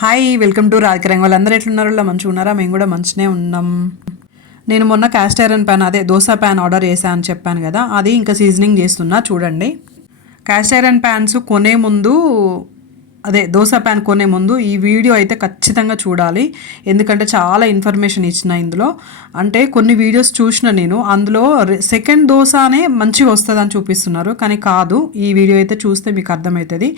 Hi welcome to రాజకీయ వాళ్ళందరూ ఎట్లున్నారో మంచిగా ఉన్నారా? మేము కూడా మంచిగానే ఉన్నాం. నేను మొన్న క్యాస్ట్ ఐరన్ ప్యాన్ అదే దోశ ప్యాన్ ఆర్డర్ చేశాను అని చెప్పాను కదా, అది ఇంకా సీజనింగ్ చేస్తున్నా చూడండి. క్యాస్ట్ ఐరన్ ప్యాన్స్ కొనే ముందు అదే దోశ ప్యాన్ కొనే ముందు ఈ వీడియో అయితే ఖచ్చితంగా చూడాలి. ఎందుకంటే చాలా ఇన్ఫర్మేషన్ ఇచ్చిన ఇందులో. అంటే కొన్ని వీడియోస్ చూసిన నేను, అందులో సెకండ్ దోశనే మంచిగా వస్తుందని చూపిస్తున్నారు, కానీ కాదు. ఈ వీడియో అయితే చూస్తే మీకు అర్థమవుతుంది.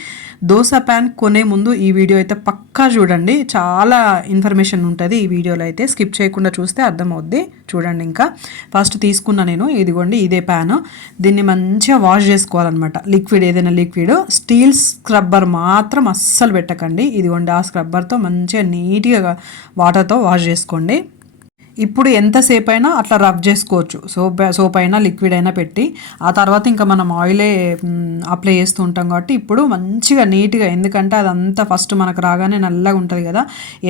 దోశ ప్యాన్ కొనే ముందు ఈ వీడియో అయితే పక్కా చూడండి. చాలా ఇన్ఫర్మేషన్ ఉంటుంది ఈ వీడియోలో అయితే, స్కిప్ చేయకుండా చూస్తే అర్థమవుద్ది. చూడండి. ఇంకా ఫస్ట్ తీసుకున్నా నేను, ఇదిగోండి ఇదే ప్యాన్. దీన్ని మంచిగా వాష్ చేసుకోవాలన్నమాట. లిక్విడ్ ఏదైనా లిక్విడ్, స్టీల్ స్క్రబ్బర్ మాత్రం అస్సలు పెట్టకండి. ఇదిగోండి ఆ స్క్రబ్బర్తో మంచిగా నీట్గా వాటర్తో వాష్ చేసుకోండి. ఇప్పుడు ఎంతసేపు అయినా అట్లా రబ్ చేసుకోవచ్చు, సోప్ అయినా లిక్విడ్ అయినా పెట్టి. ఆ తర్వాత ఇంకా మనం ఆయిలే అప్లై చేస్తూ ఉంటాం కాబట్టి ఇప్పుడు మంచిగా నీట్గా, ఎందుకంటే అదంతా ఫస్ట్ మనకు రాగానే నల్లగా ఉంటుంది కదా,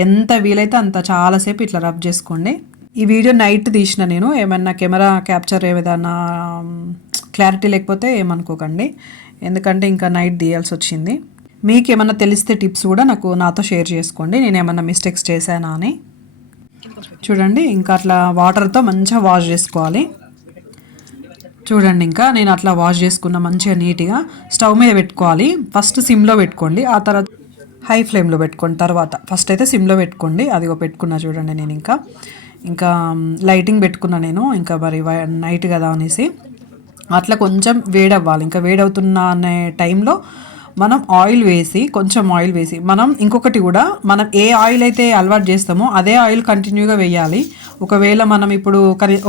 ఎంత వీలైతే అంత చాలాసేపు ఇట్లా రబ్ చేసుకోండి. ఈ వీడియో నైట్ తీసిన నేను, ఏమన్నా కెమెరా క్యాప్చర్ ఏదైనా క్లారిటీ లేకపోతే ఏమనుకోకండి, ఎందుకంటే ఇంకా నైట్ తీయాల్సి వచ్చింది. మీకు ఏమన్నా తెలిస్తే టిప్స్ కూడా నాతో షేర్ చేసుకోండి, నేను ఏమన్నా మిస్టేక్స్ చేశానా అని. చూడండి ఇంకా అట్లా వాటర్తో మంచిగా వాష్ చేసుకోవాలి. చూడండి ఇంకా నేను అట్లా వాష్ చేసుకున్న మంచిగా నీట్గా స్టవ్ మీద పెట్టుకోవాలి. ఫస్ట్ సిమ్లో పెట్టుకోండి, ఆ తర్వాత హై ఫ్లేమ్లో పెట్టుకోండి. తర్వాత ఫస్ట్ అయితే సిమ్లో పెట్టుకోండి. అదిగో పెట్టుకున్నా చూడండి. నేను ఇంకా లైటింగ్ పెట్టుకున్నా నేను, ఇంకా మరి నైట్ కదా అనేసి. అట్లా కొంచెం వేడవ్వాలి. ఇంకా వేడవుతున్న అనే టైంలో మనం ఆయిల్ వేసి, కొంచెం ఆయిల్ వేసి, మనం ఇంకొకటి కూడా, మనం ఏ ఆయిల్ అయితే అలవాటు చేస్తామో అదే ఆయిల్ కంటిన్యూగా వేయాలి. ఒకవేళ మనం ఇప్పుడు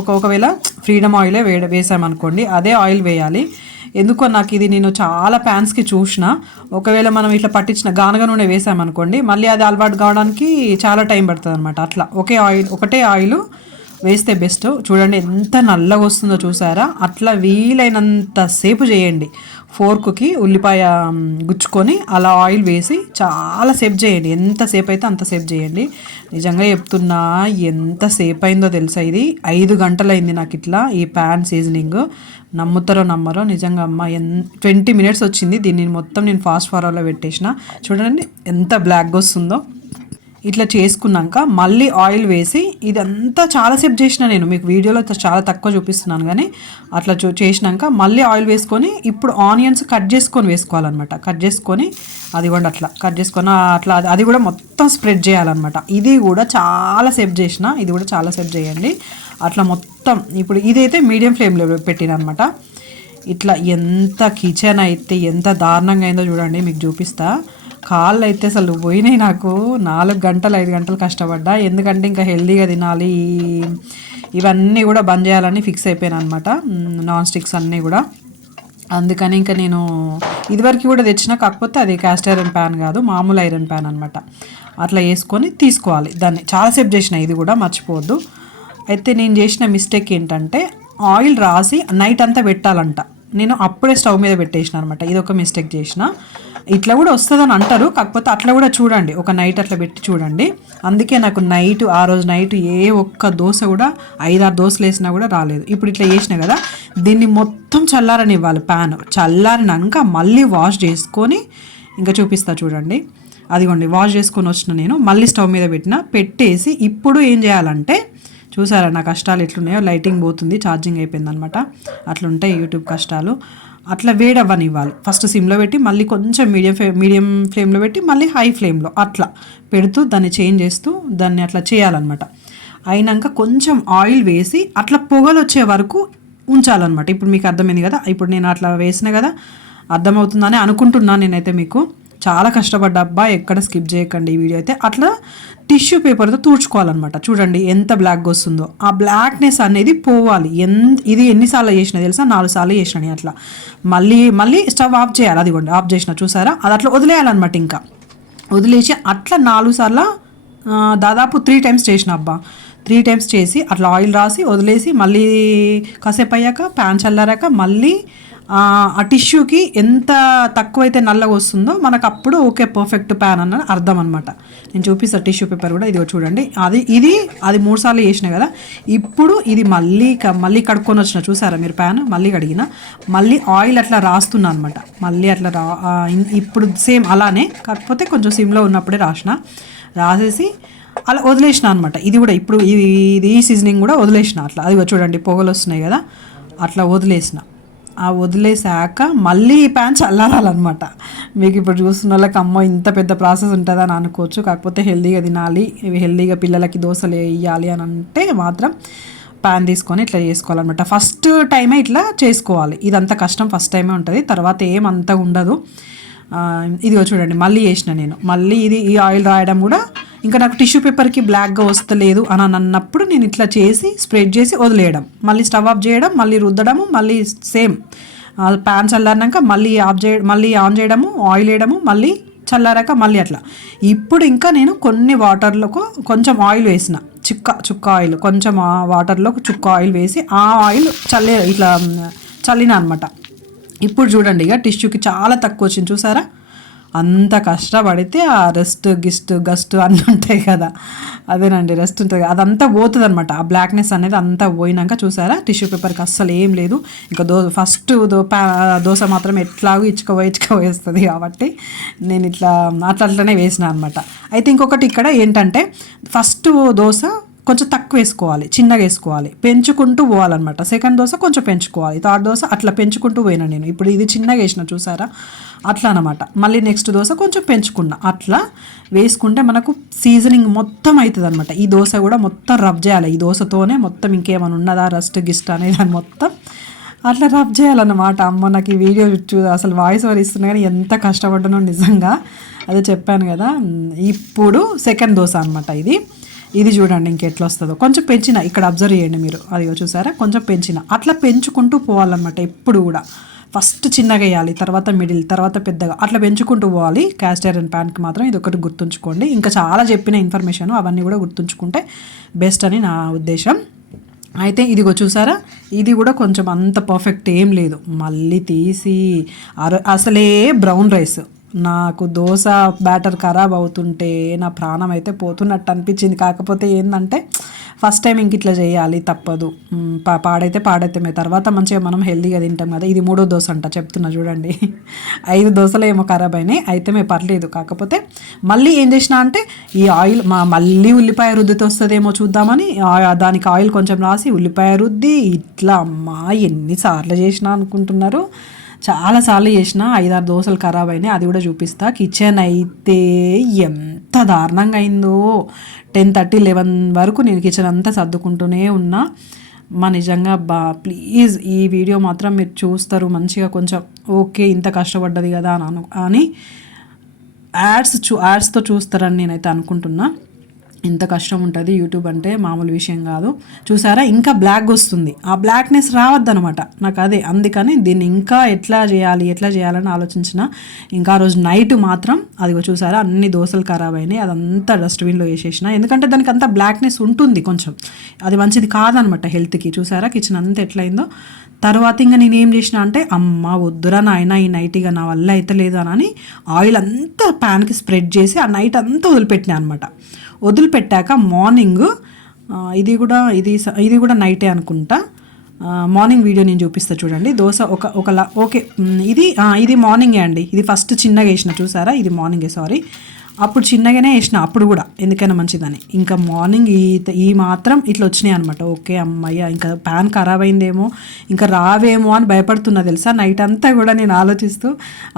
ఒకవేళ ఫ్రీడమ్ ఆయిలే వేసామనుకోండి, అదే ఆయిల్ వేయాలి. ఎందుకో నాకు ఇది నేను చాలా ప్యాన్స్కి చూసిన, ఒకవేళ మనం ఇట్లా పట్టించిన గానుగ నూనె వేసామనుకోండి, మళ్ళీ అది అలవాటు కావడానికి చాలా టైం పడుతుంది అనమాట. అట్లా ఒకటే ఆయిల్ వేస్తే బెస్ట్. చూడండి ఎంత నల్లగా వస్తుందో చూసారా? అట్లా వీలైనంత సేపు చేయండి. ఫోర్క్కి ఉల్లిపాయ గుచ్చుకొని అలా ఆయిల్ వేసి చాలా సేపు చేయండి. ఎంతసేపు అయితే అంతసేపు చేయండి. నిజంగా చెప్తున్నా, ఎంతసేపు అయిందో తెలుసా? ఇది 5 గంటలైంది నాకు ఇట్లా ఈ ప్యాన్ సీజనింగ్. నమ్ముతారో నమ్మరో, నిజంగా అమ్మ 20 మినిట్స్ వచ్చింది. దీన్ని మొత్తం నేను ఫాస్ట్ ఫార్వర్డ్లో పెట్టేసిన. చూడండి ఎంత బ్లాక్గా వస్తుందో. ఇట్లా చేసుకున్నాక మళ్ళీ ఆయిల్ వేసి, ఇదంతా చాలాసేపు చేసిన నేను, మీకు వీడియోలో చాలా తక్కువ చూపిస్తున్నాను కానీ అట్లా చేసినాక మళ్ళీ ఆయిల్ వేసుకొని ఇప్పుడు ఆనియన్స్ కట్ చేసుకొని వేసుకోవాలన్నమాట. కట్ చేసుకొని అది కూడా అట్లా కట్ చేసుకొని అట్లా అది కూడా మొత్తం స్ప్రెడ్ చేయాలన్నమాట. ఇది కూడా చాలాసేపు చేసిన, ఇది కూడా చాలాసేపు చేయండి. అట్లా మొత్తం ఇప్పుడు ఇదైతే మీడియం ఫ్లేమ్లో పెట్టిన అనమాట. ఇట్లా ఎంత కిచెన్ అయితే ఎంత దారుణంగా అయిందో చూడండి, మీకు చూపిస్తా. కాళ్ళు అయితే అసలు పోయినాయి నాకు. 4 గంటలు 5 గంటలు కష్టపడ్డా, ఎందుకంటే ఇంకా హెల్తీగా తినాలి, ఇవన్నీ కూడా బంద్ చేయాలని ఫిక్స్ అయిపోయాను అనమాట. నాన్ స్టిక్స్ అన్నీ కూడా. అందుకని ఇంకా నేను ఇదివరకు కూడా తెచ్చిన, కాకపోతే అది క్యాస్ట్ ఐరన్ ప్యాన్ కాదు, మామూలు ఐరన్ ప్యాన్ అనమాట. అట్లా వేసుకొని తీసుకోవాలి దాన్ని. చాలాసేపు చేసిన, ఇది కూడా మర్చిపోవద్దు. అయితే నేను చేసిన మిస్టేక్ ఏంటంటే, ఆయిల్ రాసి నైట్ అంతా పెట్టాలంట. నేను అప్పుడే స్టవ్ మీద పెట్టేసిన అనమాట. ఇది ఒక మిస్టేక్ చేసిన. ఇట్లా కూడా వస్తుందని అంటారు, కాకపోతే అట్లా కూడా చూడండి, ఒక నైట్ అట్లా పెట్టి చూడండి. అందుకే నాకు ఆ రోజు నైట్ ఏ ఒక్క దోశ కూడా 5-6 దోశలు వేసినా కూడా రాలేదు. ఇప్పుడు ఇట్లా చేసిన కదా, దీన్ని మొత్తం చల్లారనివ్వాలి. ప్యాన్ చల్లారినాక మళ్ళీ వాష్ చేసుకొని ఇంకా చూపిస్తా చూడండి. అదిగోండి వాష్ చేసుకొని వచ్చిన నేను, మళ్ళీ స్టవ్ మీద పెట్టేసి ఇప్పుడు ఏం చేయాలంటే, చూసారా నా కష్టాలు ఎట్లున్నాయో? లైటింగ్ పోతుంది, ఛార్జింగ్ అయిపోయిందనమాట. అట్లుంటాయి యూట్యూబ్ కష్టాలు. అట్లా వేడవ్వనివ్వాలి. ఫస్ట్ సిమ్లో పెట్టి మళ్ళీ కొంచెం మీడియం ఫ్లేమ్లో పెట్టి మళ్ళీ హై ఫ్లేమ్లో అట్లా పెడుతూ దాన్ని చేంజ్ చేస్తూ దాన్ని అట్లా చేయాలన్నమాట. అయినాక కొంచెం ఆయిల్ వేసి అట్లా పొగలు వచ్చే వరకు ఉంచాలన్నమాట. ఇప్పుడు మీకు అర్థమైంది కదా? ఇప్పుడు నేను అట్లా వేసిన కదా, అర్థమవుతుందని అనుకుంటున్నాను నేనైతే. మీకు చాలా కష్టపడ్డా అబ్బా, ఎక్కడ స్కిప్ చేయకండి ఈ వీడియో అయితే. అట్లా టిష్యూ పేపర్తో తుడుచుకోవాలన్నమాట. చూడండి ఎంత బ్లాక్గా వస్తుందో. ఆ బ్లాక్నెస్ అనేది పోవాలి. ఇది ఎన్నిసార్లు చేసినా తెలుసా? 4 సార్లు చేసినా అట్లా. మళ్ళీ స్టవ్ ఆఫ్ చేయాలి. అదిగోండి ఆఫ్ చేసిన, చూసారా? అది అట్లా వదిలేయాలన్నమాట. ఇంకా వదిలేసి అట్లా 4 సార్లు, దాదాపు 3 టైమ్స్ చేసిన అబ్బా. 3 టైమ్స్ చేసి అట్లా ఆయిల్ రాసి వదిలేసి మళ్ళీ కాసేపు అయ్యాక ప్యాన్ చల్లారాక మళ్ళీ ఆ టిష్యూకి ఎంత తక్కువైతే నల్లగా వస్తుందో మనకు అప్పుడు ఓకే పర్ఫెక్ట్ ప్యాన్ అన్న అర్థం అనమాట. నేను చూపిస్తాను టిష్యూ పేపర్ కూడా, ఇదిగో చూడండి. అది 3 సార్లు చేసిన కదా, ఇప్పుడు ఇది మళ్ళీ కడుక్కొని వచ్చిన, చూసారా మీరు ప్యాన్ మళ్ళీ కడిగిన, మళ్ళీ ఆయిల్ అట్లా రాస్తున్నా అనమాట. మళ్ళీ అట్లా ఇప్పుడు సేమ్ అలానే, కాకపోతే కొంచెం సిమ్లో ఉన్నప్పుడే రాసేసి అలా వదిలేసిన అనమాట. ఇది కూడా ఇప్పుడు ఇది సీజనింగ్ కూడా వదిలేసిన అట్లా. అది చూడండి పొగలు వస్తున్నాయి కదా, అట్లా వదిలేసిన. వదిలేసాక మళ్ళీ ఈ ప్యాన్ చల్లారాలన్నమాట. మీకు ఇప్పుడు చూస్తున్న వాళ్ళకి అమ్మో ఇంత పెద్ద ప్రాసెస్ ఉంటుందా అని అనుకోవచ్చు. కాకపోతే హెల్దీగా తినాలి, హెల్దీగా పిల్లలకి దోశలు వేయాలి అని అంటే మాత్రం ప్యాన్ తీసుకొని ఇట్లా చేసుకోవాలన్నమాట. ఫస్ట్ టైమే ఇట్లా చేసుకోవాలి. ఇదంతా కష్టం ఫస్ట్ టైమే ఉంటుంది, తర్వాత ఏమంతా ఉండదు. ఇదిగో చూడండి మళ్ళీ చేసిన నేను. మళ్ళీ ఈ ఆయిల్ రాయడం కూడా ఇంకా నాకు టిష్యూ పేపర్కి బ్లాక్గా వస్తలేదు అని అన్నప్పుడు నేను ఇట్లా చేసి స్ప్రెడ్ చేసి వదిలేయడం, మళ్ళీ స్టవ్ ఆఫ్ చేయడం, మళ్ళీ రుద్దడము, మళ్ళీ సేమ్ ప్యాన్ చల్లారినాక మళ్ళీ ఆన్ చేయడము, ఆయిల్ వేయడము, మళ్ళీ చల్లారాక మళ్ళీ అట్లా. ఇప్పుడు ఇంకా నేను కొన్ని వాటర్లకు కొంచెం ఆయిల్ వేసిన, చుక్క ఆయిల్, కొంచెం వాటర్లో చుక్క ఆయిల్ వేసి ఆ ఆయిల్ ఇట్లా చల్లిన అనమాట. ఇప్పుడు చూడండి ఇక టిష్యూకి చాలా తక్కువ వచ్చింది, చూసారా. అంత కష్టపడితే ఆ గస్ట్ అన్నీ ఉంటాయి కదా, అదేనండి రెస్ట్ ఉంటుంది, అదంతా పోతుంది అనమాట. ఆ బ్లాక్నెస్ అనేది అంతా పోయినాక చూసారా టిష్యూ పేపర్కి అస్సలు ఏం లేదు. ఇంకా ఫస్ట్ దోశ మాత్రం ఎట్లాగో ఇచ్చుకోవేస్తుంది కాబట్టి నేను అట్లనే వేసిన అనమాట. అయితే ఇంకొకటి ఇక్కడ ఏంటంటే ఫస్ట్ దోశ కొంచెం తక్కువ వేసుకోవాలి, చిన్నగా వేసుకోవాలి, పెంచుకుంటూ పోవాలన్నమాట. సెకండ్ దోశ కొంచెం పెంచుకోవాలి, థర్డ్ దోశ అట్లా పెంచుకుంటూ పోయినా నేను. ఇప్పుడు ఇది చిన్నగా వేసిన చూసారా, అట్లా అనమాట. మళ్ళీ నెక్స్ట్ దోశ కొంచెం పెంచుకున్నా. అట్లా వేసుకుంటే మనకు సీజనింగ్ మొత్తం అవుతుంది అనమాట. ఈ దోశ కూడా మొత్తం రబ్ చేయాలి, ఈ దోశతోనే మొత్తం ఇంకేమైనా ఉన్నదా గిస్ట్ అనేది దాన్ని మొత్తం అట్లా రబ్ చేయాలన్నమాట. అమ్మ నాకు ఈ వీడియో అసలు వాయిస్ ఓవర్ ఇస్తున్నా కానీ ఎంత కష్టపడ్డానో నిజంగా, అదే చెప్పాను కదా. ఇప్పుడు సెకండ్ దోశ అనమాట ఇది చూడండి ఇంకెట్లా వస్తుందో. కొంచెం పెంచిన, ఇక్కడ అబ్జర్వ్ చేయండి మీరు, అదిగో చూసారా కొంచెం పెంచిన. అట్లా పెంచుకుంటూ పోవాలన్నమాట. ఎప్పుడు కూడా ఫస్ట్ చిన్నగా వేయాలి, తర్వాత మిడిల్, తర్వాత పెద్దగా, అట్లా పెంచుకుంటూ పోవాలి. క్యాస్ట్ ఐరన్ ప్యాన్కి మాత్రం ఇది ఒకటి గుర్తుంచుకోండి. ఇంకా చాలా చెప్పిన ఇన్ఫర్మేషన్ అవన్నీ కూడా గుర్తుంచుకుంటే బెస్ట్ అని నా ఉద్దేశం. అయితే ఇదిగో చూసారా, ఇది కూడా కొంచెం అంత పర్ఫెక్ట్ ఏం లేదు. మళ్ళీ తీసి అసలే బ్రౌన్ రైస్, నాకు దోశ బ్యాటర్ ఖరాబ్ అవుతుంటే నా ప్రాణం అయితే పోతున్నట్టు అనిపించింది. కాకపోతే ఏంటంటే ఫస్ట్ టైం ఇంక ఇట్లా చేయాలి, తప్పదు. పాడైతే తర్వాత మంచిగా మనం హెల్దీగా తింటాం కదా. ఇది 3వ దోశ అంట, చెప్తున్నా చూడండి. 5 దోశలు ఏమో ఖరాబ్ అయినాయి, అయితే పర్లేదు. కాకపోతే మళ్ళీ ఏం చేసిన అంటే ఈ ఆయిల్ మళ్ళీ ఉల్లిపాయ రుద్దితో వస్తుందేమో చూద్దామని దానికి ఆయిల్ కొంచెం రాసి ఉల్లిపాయ రుద్ది ఇట్లా అమ్మా ఎన్నిసార్లు చేసినా అనుకుంటున్నారు. చాలాసార్లు చేసిన, 5-6 దోశలు ఖరాబ్ అయినాయి, అది కూడా చూపిస్తా. కిచెన్ అయితే ఎంత దారుణంగా అయిందో. 10:30, 11 వరకు నేను కిచెన్ అంతా సర్దుకుంటూనే ఉన్నా. నిజంగా ప్లీజ్ ఈ వీడియో మాత్రం మీరు చూస్తారు మంచిగా, కొంచెం ఓకే ఇంత కష్టపడ్డది కదా అని యాడ్స్తో చూస్తారని నేనైతే అనుకుంటున్నా. ఇంత కష్టం ఉంటుంది యూట్యూబ్ అంటే మామూలు విషయం కాదు. చూసారా ఇంకా బ్లాక్ వస్తుంది, ఆ బ్లాక్నెస్ రావద్దనమాట నాకు. అందుకని దీన్ని ఇంకా ఎట్లా చేయాలని ఆలోచించిన. ఇంకా ఆ రోజు నైట్ మాత్రం అదిగో చూసారా అన్ని దోశలు ఖరాబ్ అయినాయి, అదంతా డస్ట్బిన్లో వేసేసిన. ఎందుకంటే దానికి అంతా బ్లాక్నెస్ ఉంటుంది కొంచెం, అది మంచిది కాదనమాట హెల్త్కి. చూసారా కిచెన్ అంతా ఎట్లయిందో. తర్వాత ఇంకా నేను ఏం చేసిన అంటే అమ్మ వద్దురా నాయన ఈ నైట్ ఇక నా వల్ల అయితే లేదు అని ఆయిల్ అంతా ప్యాన్కి స్ప్రెడ్ చేసి ఆ నైట్ అంతా వదిలిపెట్టినా అనమాట. వదిలిపెట్టాక మార్నింగ్ ఇది కూడా నైటే అనుకుంటా, మార్నింగ్ వీడియో నేను చూపిస్తా చూడండి. దోశ ఓకే ఇది మార్నింగే అండి. ఇది ఫస్ట్ చిన్నగా వేసిన చూసారా, ఇది మార్నింగే, సారీ అప్పుడు చిన్నగానే వేసిన అప్పుడు కూడా, ఎందుకైనా మంచిదని. ఇంకా మార్నింగ్ ఈ మాత్రం ఇట్లా వచ్చినాయి అనమాట. ఓకే అమ్మయ్య ఇంకా ప్యాన్ ఖరాబ్ అయిందేమో, ఇంకా రావేమో అని భయపడుతున్నా తెలుసా. నైట్ అంతా కూడా నేను ఆలోచిస్తూ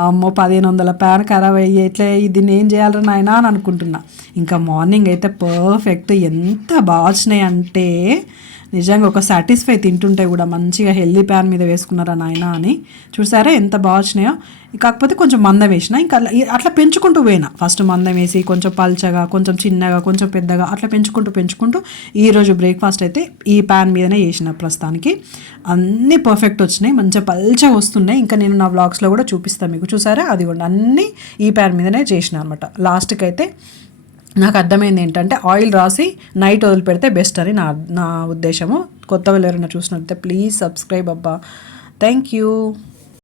అమ్మో 1500 ప్యాన్ ఖరాబ్ అయ్యి ఇట్లా దీన్ని ఏం చేయాలరా నాయనా అని అనుకుంటున్నా. ఇంకా మార్నింగ్ అయితే పర్ఫెక్ట్, ఎంత బాగా వచ్చినాయి అంటే నిజంగా ఒక సాటిస్ఫై తింటుంటే కూడా మంచిగా హెల్దీ ప్యాన్ మీద వేసుకున్నారా నాయన అని. చూసారా ఎంత బాగా వచ్చినాయో. కాకపోతే కొంచెం మందం వేసిన, ఇంకా అట్లా పెంచుకుంటూ పోయినా. ఫస్ట్ మందం వేసి కొంచెం పల్చగా, కొంచెం చిన్నగా, కొంచెం పెద్దగా అట్లా పెంచుకుంటూ ఈరోజు బ్రేక్ఫాస్ట్ అయితే ఈ ప్యాన్ మీదనే చేసిన. ప్రస్తుతానికి అన్నీ పర్ఫెక్ట్ వచ్చినాయి, మంచిగా పల్చగా వస్తున్నాయి. ఇంకా నేను నా వ్లాగ్స్లో కూడా చూపిస్తాను మీకు. చూసారా అది కూడా అన్నీ ఈ ప్యాన్ మీదనే చేసిన అనమాట. లాస్ట్కి అయితే నాకు అర్థమైంది ఏంటంటే ఆయిల్ రాసి నైట్ వదిలిపెడితే బెస్ట్ అని నా ఉద్దేశము. కొత్త వాళ్ళు ఎవరైనా చూసినట్లయితే ప్లీజ్ సబ్స్క్రైబ్ అబ్బా. Thank you.